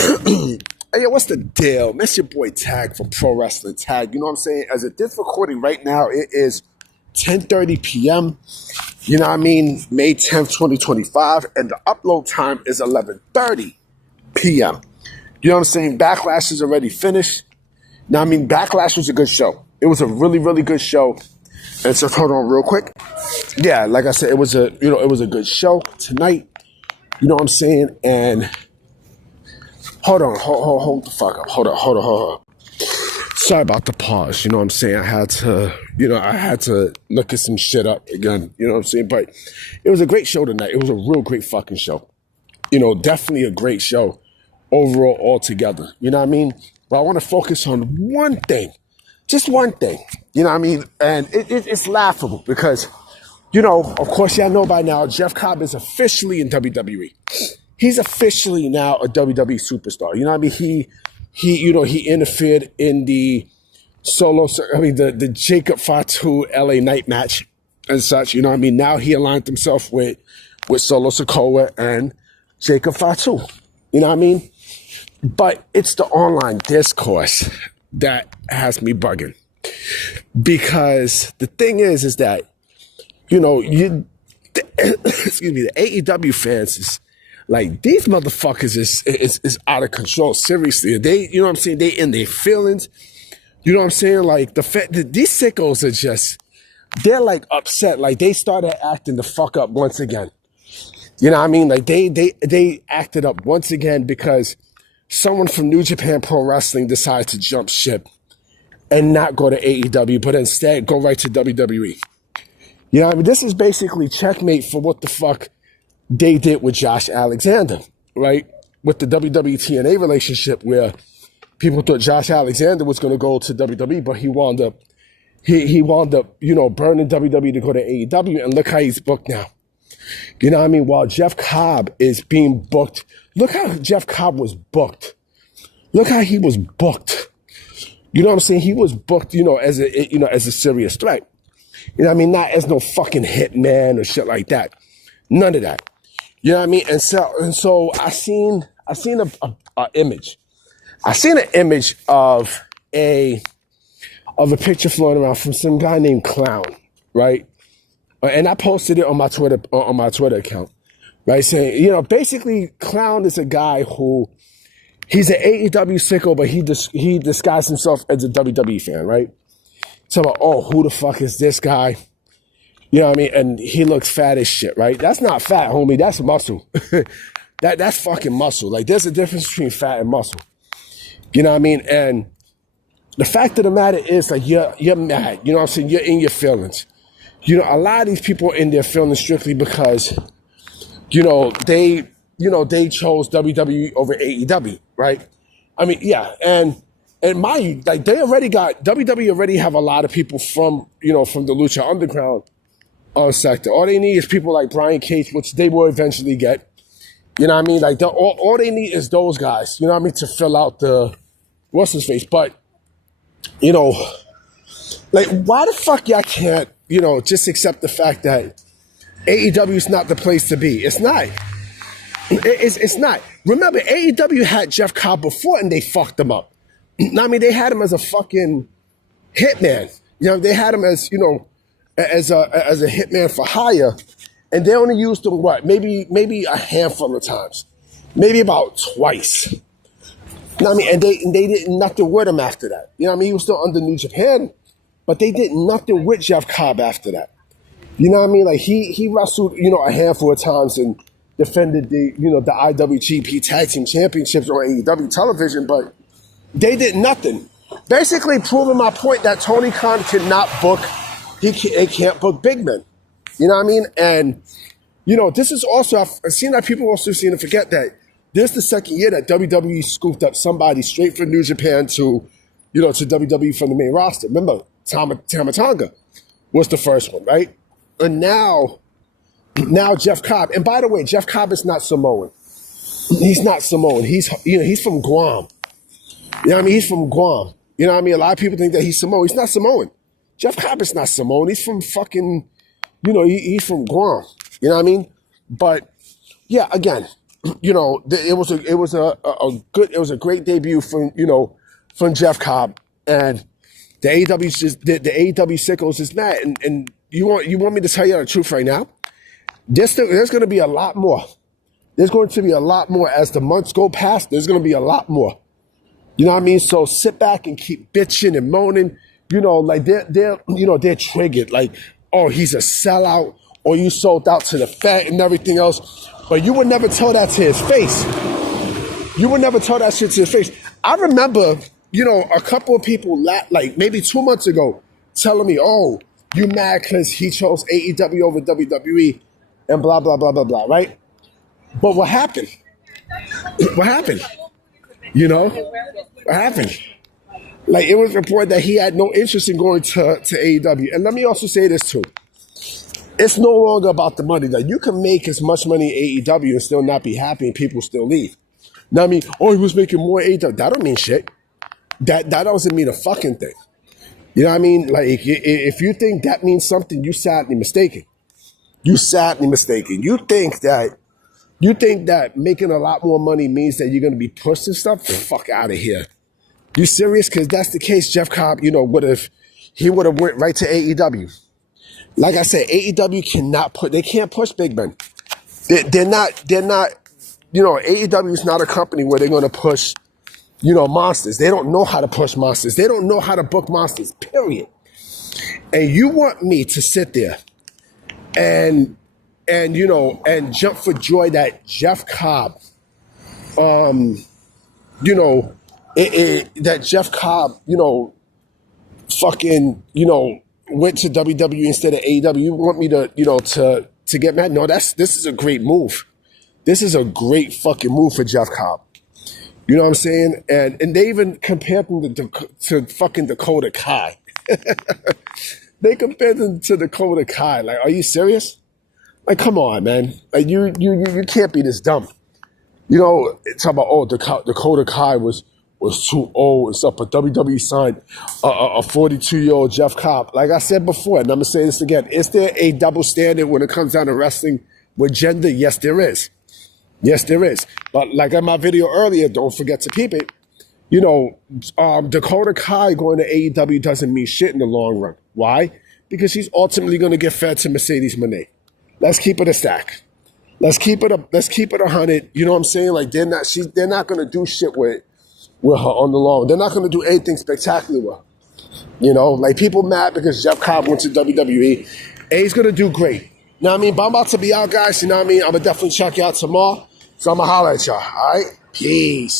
Hey, yo, what's the deal? Miss your boy Tag from Pro Wrestling Tag. You know what I'm saying? As of this recording right now, it is 10:30 p.m. You know what I mean? May 10th, 2025. And the upload time is 11:30 p.m. You know what I'm saying? Backlash is already finished. Now, I mean, Backlash was a good show. It was a really, really good show. And so, hold on real quick. Yeah, like I said, it was a good show tonight. You know what I'm saying? And hold on, hold the fuck up. Hold on. Sorry about the pause. You know what I'm saying? I had to look at some shit up again. You know what I'm saying? But it was a great show tonight. It was a real great fucking show. You know, definitely a great show overall altogether. You know what I mean? But I want to focus on one thing. Just one thing. You know what I mean? And it's laughable because, you know, of course y'all know by now, Jeff Cobb is officially in WWE. He's officially now a WWE superstar. You know what I mean? He interfered in the the Jacob Fatu LA Night match and such. You know what I mean? Now he aligned himself with Solo Sikoa and Jacob Fatu. You know what I mean? But it's the online discourse that has me bugging. Because the thing is that, you know, the AEW fans is like, these motherfuckers is out of control. Seriously. They, you know what I'm saying? They in their feelings. You know what I'm saying? Like, the fact that these sickos are just, they're like upset. Like, they started acting the fuck up once again. You know what I mean? Like, they acted up once again because someone from New Japan Pro Wrestling decided to jump ship and not go to AEW, but instead go right to WWE. You know what I mean? This is basically checkmate for what the fuck they did with Josh Alexander, right? With the WWE TNA relationship where people thought Josh Alexander was going to go to WWE, but he wound up, you know, burning WWE to go to AEW, and look how he's booked now. You know what I mean? While Jeff Cobb is being booked, look how Jeff Cobb was booked. Look how he was booked. You know what I'm saying? He was booked, you know, as a serious threat. You know what I mean? Not as no fucking hitman or shit like that. None of that. You know what I mean? And so I seen a image. I seen an image of a picture floating around from some guy named Clown, right? And I posted it on my Twitter account, right? Saying, you know, basically Clown is a guy who, he's an AEW sicko, but he disguised himself as a WWE fan, right? So about, oh, who the fuck is this guy? You know what I mean? And he looks fat as shit, right? That's not fat, homie. That's muscle. That's fucking muscle. Like, there's a difference between fat and muscle. You know what I mean? And the fact of the matter is, like, you're mad. You know what I'm saying? You're in your feelings. You know, a lot of these people are in their feelings strictly because, you know, they chose WWE over AEW, right? I mean, yeah, and mind you, like, WWE already have a lot of people from the Lucha Underground sector. All they need is people like Brian Cage, which they will eventually get. You know what I mean? Like, all they need is those guys, you know what I mean, to fill out the, what's his face? But, you know, like, why the fuck y'all can't, you know, just accept the fact that AEW is not the place to be? It's not. It's not. Remember, AEW had Jeff Cobb before and they fucked him up. I mean, they had him as a fucking hitman. You know, they had him as, you know, as a hitman for hire, and they only used him maybe a handful of times, maybe about twice. You know what I mean? And they did nothing with him after that. You know what I mean? He was still under New Japan, but they did nothing with Jeff Cobb after that. You know what I mean? Like, he wrestled, you know, a handful of times and defended the IWGP Tag Team Championships on AEW television, but they did nothing. Basically proving my point that Tony Khan cannot book, he can't book big men. You know what I mean? And, you know, this is also, I've seen that people also seem to forget that this is the second year that WWE scooped up somebody straight from New Japan to WWE from the main roster. Remember, Tama Tonga was the first one, right? And now Jeff Cobb, and by the way, Jeff Cobb is not Samoan. He's not Samoan. He's from Guam. You know what I mean? He's from Guam. You know what I mean? A lot of people think that he's Samoan. He's not Samoan. Jeff Cobb is not Samoan. He's from fucking, you know, he's from Guam. You know what I mean? But, yeah, again, it was a great debut from Jeff Cobb, and the AEW Sickos is mad, and you want me to tell you the truth right now? There's going to be a lot more. There's going to be a lot more as the months go past. There's going to be a lot more. You know what I mean? So sit back and keep bitching and moaning. Like they're triggered. Like, oh, he's a sellout, or you sold out to the Fed and everything else. But you would never tell that to his face. You would never tell that shit to his face. I remember, a couple of people, like maybe 2 months ago, telling me, oh, you mad because he chose AEW over WWE and blah, blah, blah, blah, blah, right? But what happened? What happened? What happened? Like, it was reported that he had no interest in going to AEW. And let me also say this too. It's no longer about the money. Like, you can make as much money in AEW and still not be happy and people still leave. Now, I mean, oh, he was making more AEW. That don't mean shit. That doesn't mean a fucking thing. You know what I mean? Like, if you think that means something, you sadly mistaken. You sadly mistaken. You think that making a lot more money means that you're going to be pushed and stuff? Fuck out of here. You serious? Because that's the case. Jeff Cobb, would have went right to AEW. Like I said, AEW they can't push big men. They're not, AEW is not a company where they're going to push, monsters. They don't know how to push monsters. They don't know how to book monsters, period. And you want me to sit there and jump for joy that Jeff Cobb, that Jeff Cobb, went to WWE instead of AEW. You want me to get mad? No, this is a great move. This is a great fucking move for Jeff Cobb. You know what I'm saying? And they even compared him to fucking Dakota Kai. They compared him to Dakota Kai. Like, are you serious? Like, come on, man. Like, you can't be this dumb. Talk about, Dakota Kai was too old and stuff, but WWE signed a 42-year-old Jeff Cobb. Like I said before, and I'm going to say this again, is there a double standard when it comes down to wrestling with gender? Yes, there is. Yes, there is. But like in my video earlier, don't forget to peep it, Dakota Kai going to AEW doesn't mean shit in the long run. Why? Because she's ultimately going to get fed to Mercedes Moné. Let's keep it a stack. Let's keep it 100. You know what I'm saying? Like, they're not going to do shit with her on the long. They're not going to do anything spectacular with her. Like, people mad because Jeff Cobb went to WWE. And he's going to do great. You know what I mean? But I'm about to be out, guys. You know what I mean? I'm going to definitely check you out tomorrow. So I'm going to holler at y'all. All right? Peace.